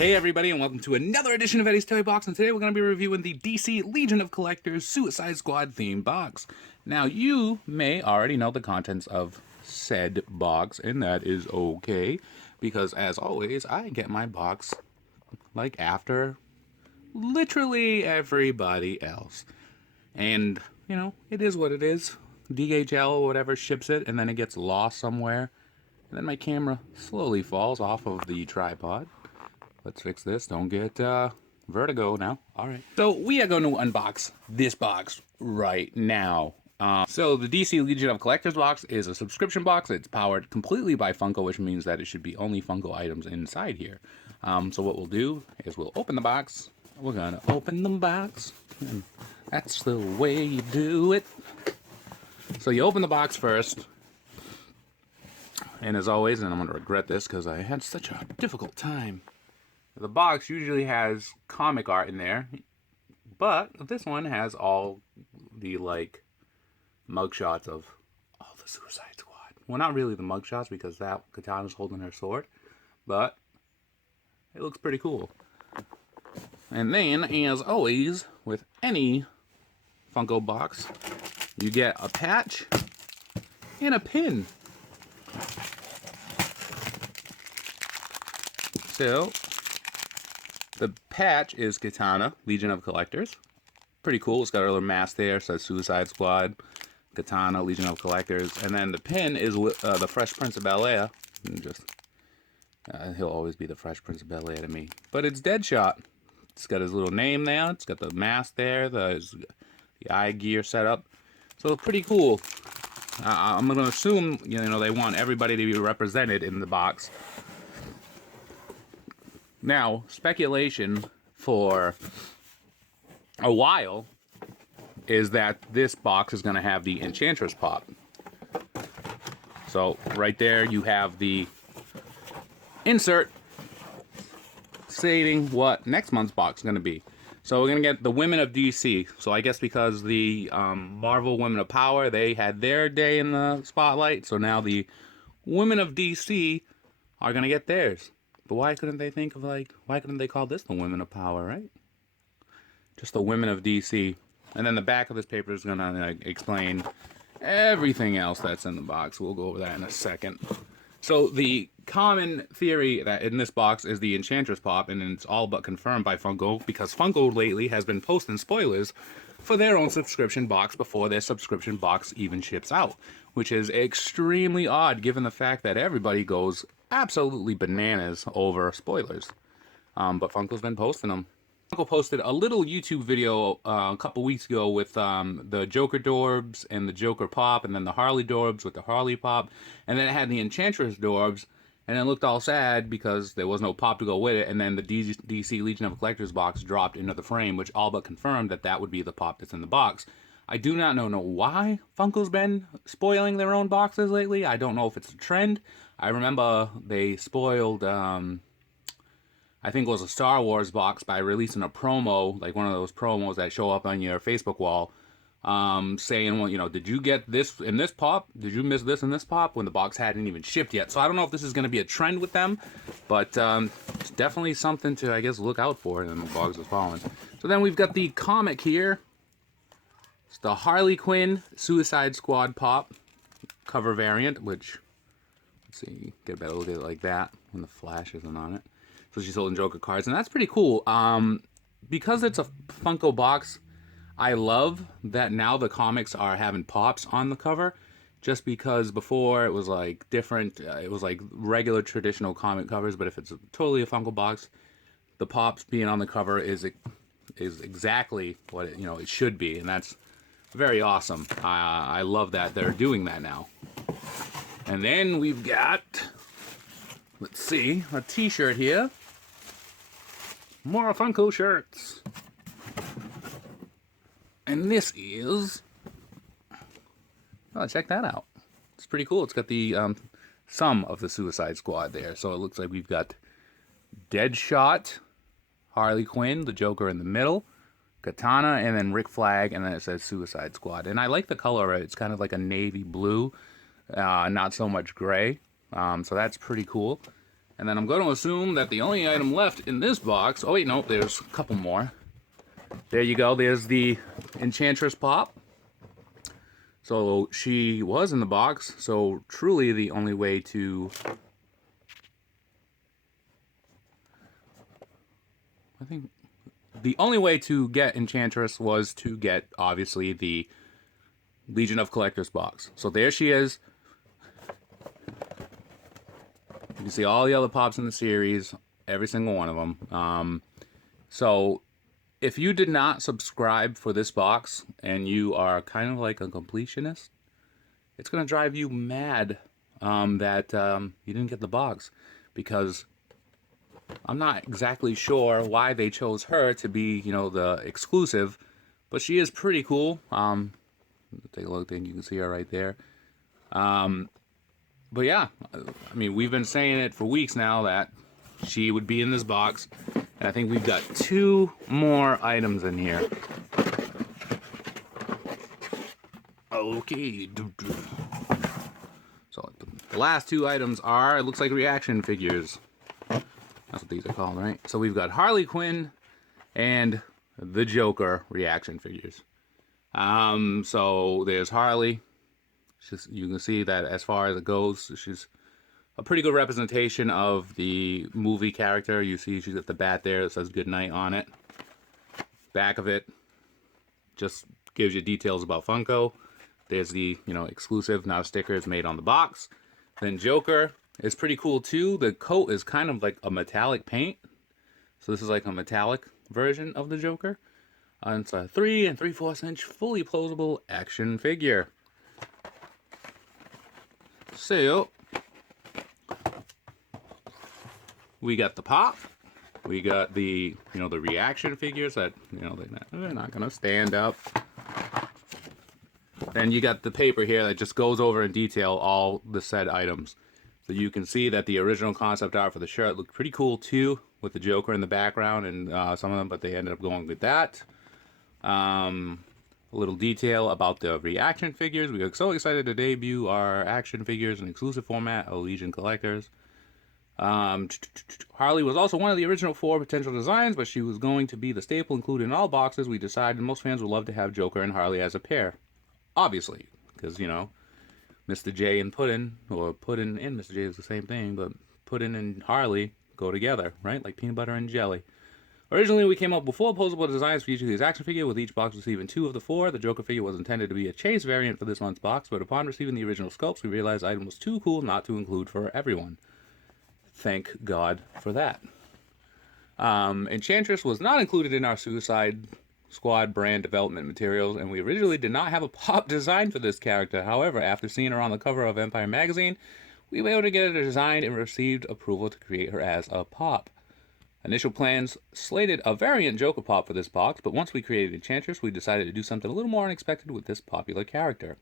Hey everybody, and welcome to another edition of EddiesToyBox, and today we're going to be reviewing the DC Legion of Collectors Suicide Squad themed box. Now, you may already know the contents of said box, and that is okay, because as always, I get my box like after literally everybody else. And, you know, it is what it is. DHL or whatever ships it, and then it gets lost somewhere. And then my camera slowly falls off of the tripod. Let's fix this. Don't get vertigo now. All right. So we are going to unbox this box right now. So the DC Legion of Collectors box is a subscription box. It's powered completely by Funko, which means that it should be only Funko items inside here. So what we'll do is we'll open the box. We're going to open the box. And that's the way you do it. So you open the box first. And as always, and I'm going to regret this because I had such a difficult time. The box usually has comic art in there, but this one has all the, like, mugshots of all the Suicide Squad. Well, not really the mugshots because that Katana's holding her sword, but it looks pretty cool. And then, as always, with any Funko box, you get a patch and a pin. So the patch is Katana, Legion of Collectors. Pretty cool. It's got a little mask there. It says Suicide Squad, Katana, Legion of Collectors. And then the pin is the Fresh Prince of Bel-Air. He'll always be the Fresh Prince of Bel-Air to me. But it's Deadshot. It's got his little name there. It's got the mask there. The eye gear set up. So pretty cool. I'm going to assume, you know, they want everybody to be represented in the box. Now, speculation for a while is that this box is going to have the Enchantress Pop. So, right there you have the insert stating what next month's box is going to be. So we're going to get the Women of DC. So I guess because the Marvel Women of Power, they had their day in the spotlight. So now the Women of DC are going to get theirs. But why couldn't they think of, like, why couldn't they call this the Women of Power, right? Just the Women of DC. And then the back of this paper is going to like, explain everything else that's in the box. We'll go over that in a second. So the common theory that in this box is the Enchantress Pop, and it's all but confirmed by Funko, because Funko lately has been posting spoilers for their own subscription box before their subscription box even ships out, which is extremely odd given the fact that everybody goes absolutely bananas over spoilers. But Funko's been posting them. Funko posted a little YouTube video a couple weeks ago with the Joker Dorbs and the Joker Pop, and then the Harley Dorbs with the Harley Pop, and then it had the Enchantress Dorbs, and it looked all sad because there was no pop to go with it, and then the DC Legion of Collectors box dropped into the frame, which all but confirmed that that would be the pop that's in the box. I do not know why Funko's been spoiling their own boxes lately. I don't know if it's a trend. I remember they spoiled, I think it was a Star Wars box by releasing a promo, like one of those promos that show up on your Facebook wall, saying, well, you know, did you get this in this pop? Did you miss this in this pop? When the box hadn't even shipped yet. So I don't know if this is going to be a trend with them, but it's definitely something to, I guess, look out for in the box is following. So then we've got the comic here. It's the Harley Quinn Suicide Squad Pop cover variant, which, let's see, get a better look at it like that when the flash isn't on it. So she's holding Joker cards, and that's pretty cool. Because it's a Funko box, I love that now the comics are having pops on the cover, just because before it was like different, it was like regular traditional comic covers, but if it's totally a Funko box, the pops being on the cover is exactly what it, you know, it should be, and that's very awesome. I love that they're doing that now. And then we've got, let's see, a t-shirt here. More Funko shirts. And this is, oh, check that out. It's pretty cool. It's got the some of the Suicide Squad there. So it looks like we've got Deadshot, Harley Quinn, the Joker in the middle, Katana, and then Rick Flag, and then it says Suicide Squad. And I like the color of it. It's kind of like a navy blue, not so much gray. So that's pretty cool. And then I'm going to assume that the only item left in this box... Oh, wait, no, there's a couple more. There you go. There's the Enchantress Pop. So she was in the box. So truly the only way to... I think the only way to get Enchantress was to get, obviously, the Legion of Collectors box. So there she is. You can see all the other pops in the series, every single one of them. So if you did not subscribe for this box and you are kind of like a completionist, it's going to drive you mad that you didn't get the box, because I'm not exactly sure why they chose her to be, you know, the exclusive, but she is pretty cool. Take a look, I think you can see her right there. But yeah, I mean, we've been saying it for weeks now that she would be in this box. And I think we've got 2 more items in here. Okay. So the last 2 items are, it looks like reaction figures. That's what these are called, right? So we've got Harley Quinn and the Joker reaction figures. So there's Harley. You can see that as far as it goes, she's a pretty good representation of the movie character. You see she's got the bat there that says goodnight on it. Back of it just gives you details about Funko. There's the, you know, exclusive, not a sticker, it's made on the box. Then Joker is pretty cool too. The coat is kind of like a metallic paint. So this is like a metallic version of the Joker. And it's a 3 3/4 inch fully posable action figure. So, we got the pop, we got the, you know, the reaction figures that, you know, they're not going to stand up. Then you got the paper here that just goes over in detail all the said items. So you can see that the original concept art for the shirt looked pretty cool too, with the Joker in the background and some of them, but they ended up going with that. A little detail about the reaction figures. We are so excited to debut our action figures in exclusive format of Legion Collectors. Harley was also one of the original 4 potential designs, but she was going to be the staple included in all boxes. We decided most fans would love to have Joker and Harley as a pair. Obviously, because, you know, Mr. J and Puddin', or Puddin' and Mr. J is the same thing, but Puddin' and Harley go together, right? Like peanut butter and jelly. Originally, we came up with 4 posable designs for each of these action figures, with each box receiving 2 of the 4. The Joker figure was intended to be a chase variant for this month's box, but upon receiving the original sculpts, we realized the item was too cool not to include for everyone. Thank God for that. Enchantress was not included in our Suicide Squad brand development materials, and we originally did not have a pop design for this character. However, after seeing her on the cover of Empire magazine, we were able to get her designed and received approval to create her as a pop. Initial plans slated a variant Joker pop for this box, but once we created Enchantress, we decided to do something a little more unexpected with this popular character.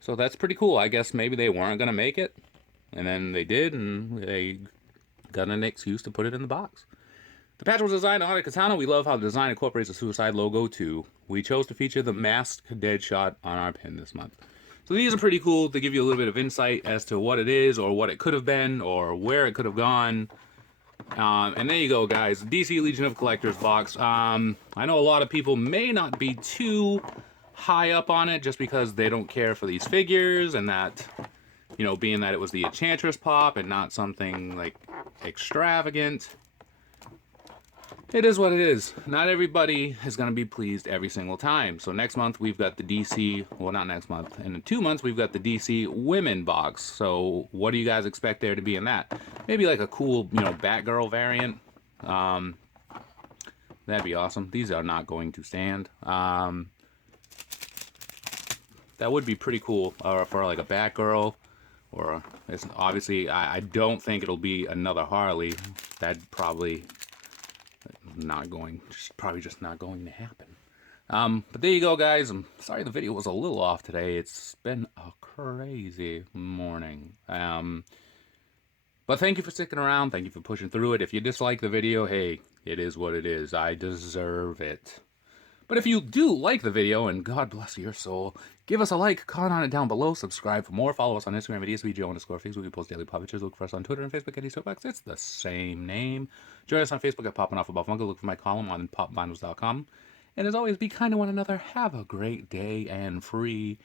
So that's pretty cool. I guess maybe they weren't going to make it, and then they did, and they got an excuse to put it in the box. The patch was designed on a katana. We love how the design incorporates the Suicide logo too. We chose to feature the masked Deadshot on our pin this month. So these are pretty cool to give you a little bit of insight as to what it is, or what it could have been, or where it could have gone. And there you go, guys. DC Legion of Collectors box. I know a lot of people may not be too high up on it just because they don't care for these figures, and that, you know, being that it was the Enchantress pop and not something like extravagant. It is what it is. Not everybody is going to be pleased every single time. So next month we've got the DC, well, not next month, in 2 months we've got the DC Women box. So what do you guys expect there to be in that? Maybe like a cool, you know, Batgirl variant. That'd be awesome. These are not going to stand. That would be pretty cool for like a Batgirl. Or it's obviously, I don't think it'll be another Harley. That'd probably probably just not going to happen. But there you go, guys. I'm sorry the video was a little off today. It's been a crazy morning. But thank you for sticking around. Thank you for pushing through it. If you dislike the video, hey, it is what it is. I deserve it. But if you do like the video, and God bless your soul, Give us a like, comment on it down below, subscribe for more, follow us on Instagram at EddiesToyBox_Facebook. We post daily pop pictures. Look for us on Twitter and Facebook at EddiesToyBox. It's the same name. Join us on Facebook at Popping Off About Funko. Look for my column on popvinyls.com. And as always, be kind to one another. Have a great day and free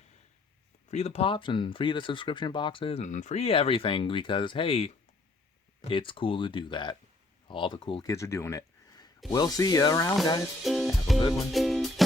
the pops and free the subscription boxes and free everything because, hey, it's cool to do that. All the cool kids are doing it. We'll see you around, guys. Have a good one.